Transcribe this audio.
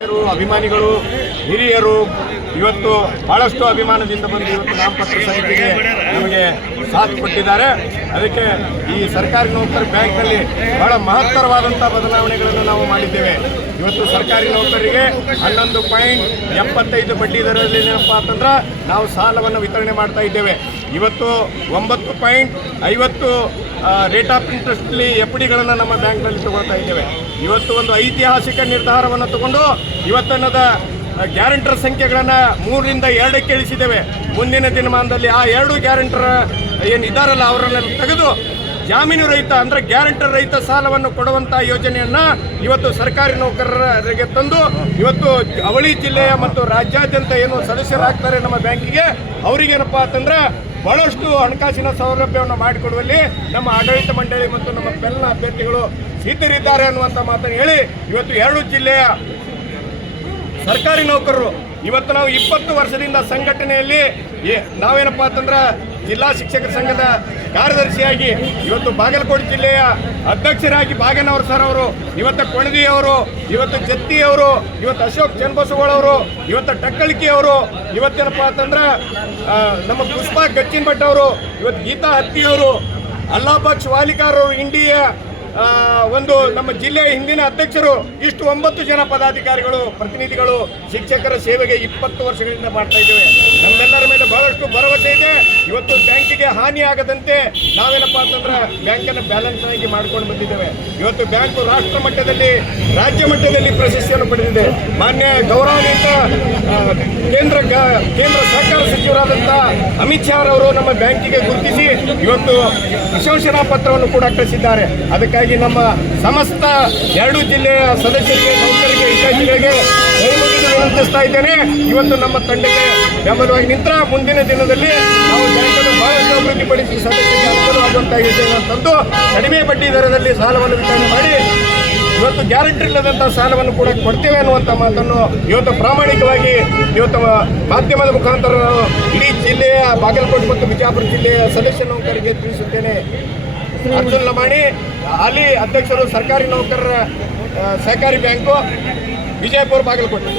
ಅಭಿಮಾನಿಗಳು ಹಿರಿಯರು ಇವತ್ತು ಬಹಳಷ್ಟು ಅಭಿಮಾನದಿಂದ ಬಂದು ಇವತ್ತು ನಾಮಪತ್ರ ಸಮಿತಿಗೆ ನಮಗೆ ಸಾಥ್ ಕೊಟ್ಟಿದ್ದಾರೆ. ಅದಕ್ಕೆ ಈ ಸರ್ಕಾರಿ ನೌಕರ ಬ್ಯಾಂಕ್ನಲ್ಲಿ ಬಹಳ ಮಹತ್ತರವಾದಂಥ ಬದಲಾವಣೆಗಳನ್ನು ನಾವು ಮಾಡಿದ್ದೇವೆ. ಇವತ್ತು ಸರ್ಕಾರಿ ನೌಕರರಿಗೆ 11.75 ಬಡ್ಡಿ ದರದಲ್ಲಿ ಏನಪ್ಪ ಅಂತಂದ್ರೆ ನಾವು ಸಾಲವನ್ನು ವಿತರಣೆ ಮಾಡ್ತಾ ಇದ್ದೇವೆ. ಇವತ್ತು 9.50 ರೇಟ್ ಆಫ್ ಇಂಟ್ರೆಸ್ಟ್ಲಿ ಎಫ್ಡಿಗಳನ್ನು ನಮ್ಮ ಬ್ಯಾಂಕ್ನಲ್ಲಿ ತಗೊಳ್ತಾ ಇದ್ದೇವೆ. ಇವತ್ತು ಒಂದು ಐತಿಹಾಸಿಕ ನಿರ್ಧಾರವನ್ನು ತಗೊಂಡು ಇವತ್ತಿನದ ಗ್ಯಾರಂಟರ್ ಸಂಖ್ಯೆಗಳನ್ನು 3ರಿಂದ 2ಕ್ಕೆ ಇಳಿಸಿದ್ದೇವೆ. ಮುಂದಿನ ದಿನಮಾನದಲ್ಲಿ ಆ 2 ಗ್ಯಾರಂಟರ್ ಏನಿದ್ದಾರಲ್ಲ ಅವರನ್ನೆಲ್ಲ ತೆಗೆದು ಜಾಮೀನು ರಹಿತ ಅಂದರೆ ಗ್ಯಾರಂಟರ್ ರಹಿತ ಸಾಲವನ್ನು ಕೊಡುವಂಥ ಯೋಜನೆಯನ್ನು ಇವತ್ತು ಸರ್ಕಾರಿ ನೌಕರರಿಗೆ ತಂದು ಇವತ್ತು ಅವಳಿ ಜಿಲ್ಲೆಯ ಮತ್ತು ರಾಜ್ಯಾದ್ಯಂತ ಏನು ಸದಸ್ಯರಾಗ್ತಾರೆ ನಮ್ಮ ಬ್ಯಾಂಕಿಗೆ ಅವರಿಗೇನಪ್ಪ ಅಂತಂದ್ರೆ ಬಹಳಷ್ಟು ಹಣಕಾಸಿನ ಸೌಲಭ್ಯವನ್ನು ಮಾಡಿಕೊಡುವಲ್ಲಿ ನಮ್ಮ ಆಡಳಿತ ಮಂಡಳಿ ಮತ್ತು ನಮ್ಮ ಬೆಲ್ಲ ಅಭ್ಯರ್ಥಿಗಳು ಸಿದ್ಧರಿದ್ದಾರೆ ಅನ್ನುವಂಥ ಮಾತನ್ನು ಹೇಳಿ ಇವತ್ತು 2 ಜಿಲ್ಲೆಯ ಸರ್ಕಾರಿ ನೌಕರರು ಇವತ್ತು ನಾವು 20 ವರ್ಷದಿಂದ ಸಂಘಟನೆಯಲ್ಲಿ ನಾವೇನಪ್ಪ ಅಂತಂದ್ರೆ ಜಿಲ್ಲಾ ಶಿಕ್ಷಕರ ಸಂಘದ ಕಾರ್ಯದರ್ಶಿಯಾಗಿ ಇವತ್ತು ಬಾಗಲಕೋಟೆ ಜಿಲ್ಲೆಯ ಅಧ್ಯಕ್ಷರಾಗಿ ಭಾಗನವರ್ ಸರ್ ಅವರು, ಇವತ್ತು ಕೊಣದಿಯವರು, ಇವತ್ತು ಜತ್ತಿಯವರು, ಇವತ್ತು ಅಶೋಕ್ ಚನ್ನಬಸವಗಳವರು, ಇವತ್ತು ಟಕ್ಕಳಿಕೆಯವರು, ಇವತ್ತೇನಪ್ಪ ಅಂತಂದ್ರೆ ನಮ್ಮ ಪುಷ್ಪಾ ಗಚ್ಚಿನ ಭಟ್ ಅವರು, ಇವತ್ತು ಗೀತಾ ಹತ್ತಿಯವರು, ಅಲ್ಲಾಬಕ್ಷ್ ವಾಲಿಕಾರ್ ಅವರು, ಇಂಡಿಯಾ ಒಂದು ನಮ್ಮ ಜಿಲ್ಲೆಯ ಹಿಂದಿನ ಅಧ್ಯಕ್ಷರು, ಇಷ್ಟು 9 ಜನ ಪದಾಧಿಕಾರಿಗಳು ಪ್ರತಿನಿಧಿಗಳು ಶಿಕ್ಷಕರ ಸೇವೆಗೆ 20 ವರ್ಷಗಳಿಂದ ಮಾಡ್ತಾ ಇದ್ದೇವೆ. ನಮ್ಮೆಲ್ಲರ ಮೇಲೆ ಬಹಳಷ್ಟು ಭರವಸೆ ಇದೆ. ಇವತ್ತು ಬ್ಯಾಂಕಿಗೆ ಹಾನಿ ಆಗದಂತೆ ನಾವೇನಪ್ಪ ಅಂತಂದ್ರೆ ಬ್ಯಾಂಕನ್ನು ಬ್ಯಾಲೆನ್ಸ್ ಆಗಿ ಮಾಡ್ಕೊಂಡು ಬಂದಿದ್ದೇವೆ. ಇವತ್ತು ಬ್ಯಾಂಕು ರಾಷ್ಟ್ರ ಮಟ್ಟದಲ್ಲಿ ರಾಜ್ಯ ಮಟ್ಟದಲ್ಲಿ ಪ್ರಶಸ್ತಿಯನ್ನು ಪಡೆದಿದೆ. ಮಾನ್ಯ ಗೌರವಾನ್ವಿತ ಕೇಂದ್ರ ಸಹಕಾರ ಸಚಿವರಾದಂಥ ಅಮಿತ್ ಶಾ ಅವರು ನಮ್ಮ ಬ್ಯಾಂಕಿಗೆ ಗುರುತಿಸಿ ಇವತ್ತು ಪ್ರಶಂಸನಾ ಪತ್ರವನ್ನು ಕೂಡ ಕಳಿಸಿದ್ದಾರೆ. ಅದಕ್ಕಾಗಿ ನಮ್ಮ ಸಮಸ್ತ 2 ಜಿಲ್ಲೆಯ ಸದಸ್ಯರಿಗೆ, ನೌಕರರಿಗೆ, ಹಿತೈಷಿಗಳಿಗೆ ವಿನಂತಿಸ್ತಾ ಇದ್ದೇನೆ. ಇವತ್ತು ನಮ್ಮ ತಂಡಕ್ಕೆ ಬೆಂಬಲವಾಗಿ ನಿಂತರ ಮುಂದಿನ ದಿನದಲ್ಲಿ ನಾವು ಬ್ಯಾಂಕನ್ನು ಬಹಳಷ್ಟು ಅಭಿವೃದ್ಧಿಪಡಿಸಿ ಸದಸ್ಯರಿಗೆ ಅನುಕೂಲವಾಗುವಂಥ ಯೋಜನೆಯನ್ನು ತಂದು ಕಡಿಮೆ ಬಡ್ಡಿ ದರದಲ್ಲಿ ಸಾಲವನ್ನು ವಿತರಣೆ ಮಾಡಿ ಇವತ್ತು ಗ್ಯಾರಂಟಿ ಇಲ್ಲದಂಥ ಸಾಲವನ್ನು ಕೂಡ ಕೊಡ್ತೇವೆ ಅನ್ನುವಂಥ ಮಾತನ್ನು ಇವತ್ತು ಪ್ರಾಮಾಣಿಕವಾಗಿ ಇವತ್ತು ಮಾಧ್ಯಮದ ಮುಖಾಂತರ ಇಡೀ ಜಿಲ್ಲೆಯ ಬಾಗಲಕೋಟೆ ಮತ್ತು ಬಿಜಾಪುರ ಜಿಲ್ಲೆಯ ಸದಸ್ಯ ನೌಕರರಿಗೆ ತಿಳಿಸುತ್ತೇನೆ. ಅರ್ಜುನ್ ಲಮಾಣಿ, ಹಾಲಿ ಅಧ್ಯಕ್ಷರು, ಸರ್ಕಾರಿ ನೌಕರರ ಸಹಕಾರಿ ಬ್ಯಾಂಕು, ವಿಜಯಪುರ, ಬಾಗಲಕೋಟೆ.